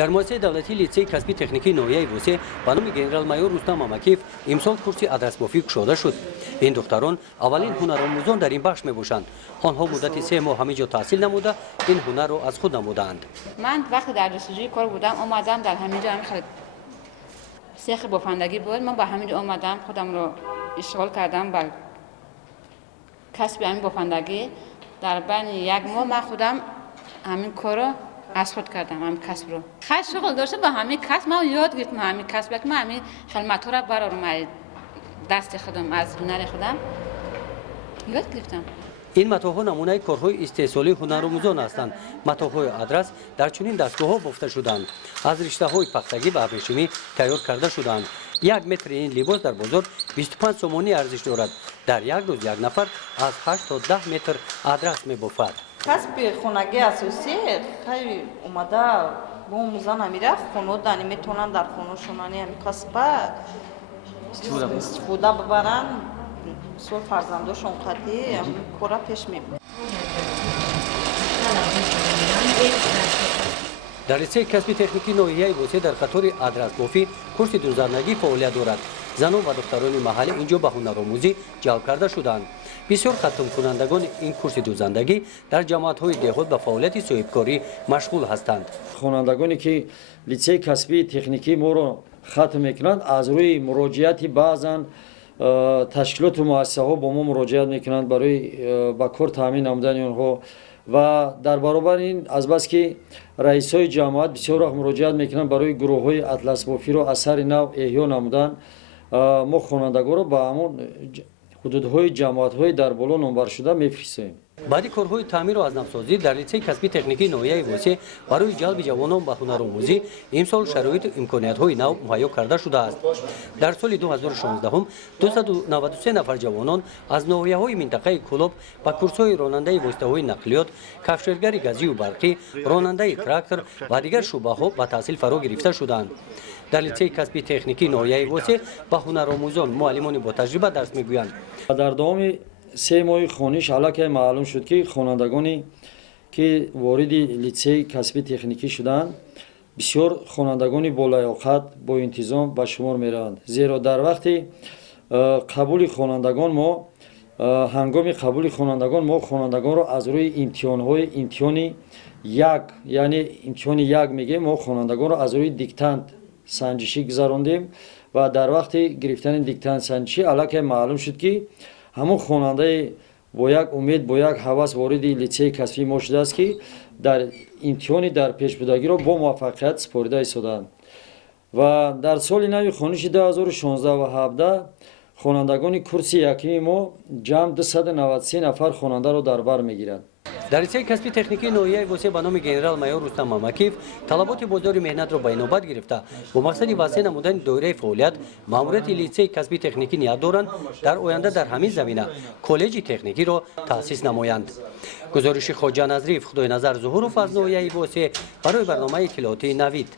در مؤسسه دولتی لیسه کسبی تکنیکی نویه وسه به نام گنرال مایور رستم مامکیف امسال کورس آدرسبافی گشوده شد. این دختران اولین هنرآموزان در این بخش میباشند. آنها مدت 3 ماه همینجا تحصیل نموده این هنر را از خود نمودند. من وقتی در جستجوی کار بودم اومدم در همینجا خیلی سیخ بافندگی بود. من با همینجا اومدم خودم رو اشغال کردم بر کسب همین بافندگی. در بین 1 ماه من خودم همین کار رو از خود کردم، همین کسب رو. خیلی شغل داشته با همین کسب من یاد گرفتم. همین کسب که من همین خدمت ها رو برارم دست خودم از هنر خودم یاد گرفتم. این متاحها نمونه کارهای استحصالی هنرآموزان هستند. متاحهای آدرس در چنین دستگاه‌ها بافته شدند. از رشته‌های پختگی و ابریشمی تیار کرده شدند. 1 متر این لباس در بازار 25 سومانی ارزش دارد. در یک روز یک نفر از 8 تا 10 متر آدرس می‌بافد. کسب خانگی اساسی خیلی اومده با موزان میره خونه دانی میتونن در خونه‌شون همین کسب استفاده ببرن. سو فرزنداشون قدی کارا پیش میبره. در لیسه کسبی تکنیکی نویه وسه در خطور آدرس بافی کورس دوزندگی فعالیت دارد. زنان و دختران محلی اینجا به هنرآموزی جلب کرده شدند. بسیار ختم کنندگان این کورس دوزندگی در جماعت‌های دهات به فعالیت صاحبکاری مشغول هستند. خوانندگانی که لیسه کسبی تکنیکی ما را ختم میکنند از روی مراجعت بعضاً تشکیلات و مؤسسه‌ها با ما مراجعت میکنند برای با کار تامین نمودن آنها و در برابر این از بس که رئیسای جماعت بسیار وقت مراجعت میکنند برای گروه‌های اطلس بافی را اثر نو احیا نمودن. ما خوانندگان را با همون حدودهای جماعت‌های در بالا نامبر شده میفرستیم. بعد کارهای تعمیر و ازنب‌سازی در لیسه کسبی تکنیکی نویه وسه برای جلب جوانان به هنرآموزی امسال شرایط و امکانیت‌های نو مهیا کرده شده است. در سال 2016 293 نفر جوانان از ناحیه‌های منطقه کلوب به کورس‌های رانندگی واسطه‌های نقلیات، کفشگری گازی و برقی، رانندگی تراکتور و دیگر شعبه‌ها به تحصیل فرا گرفته شدند. در لیسه کسبی تکنیکی نویه وسه به هنرآموزان معلمان با تجربه درس می‌گویند. در دوام 3 ماه خوانش علاقه معلوم شد که خوانندگانی که وارد لیسه کسبی تکنیکی شدند بسیار خوانندگانی با لیاقت با انتظام به شمار می‌روند. زیرا در وقتی قبول خوانندگان ما هنگام قبول خوانندگان ما خوانندگان را از روی امتحانی 1 یعنی امتحان 1 میگه ما خوانندگان را از روی دیکتانت سنجشی گذراندیم و در وقت گرفتن دیکتانت سنجشی علاقه معلوم شد که همون خواننده با یک امید با یک هوس وارد لیسه کسبی ما شده است که در امتحانی در پیشبرداری را با موفقیت سپرده ایستادند و در سال نو خوانش 2016 و 17 خوانندگان کورس یکمی ما جمع 293 نفر خواننده را در بر میگیرند. در لیسه کسبی تکنیکی نویه وسه به نام گنرال مایور رستم مامکیف طلبات بازار مهنت را به نوبت گرفته با مقصد وسیع نمودن دایره فعالیت ماموریت لیسه کسبی تکنیکی نیاز دارند در آینده در همین زمینه کالج تکنیکی را تأسیس نمایند. گزارش خواجه نظریف خدای نظر ظهور و فضل نویه وسه برای برنامه اطلاعاتی نوید.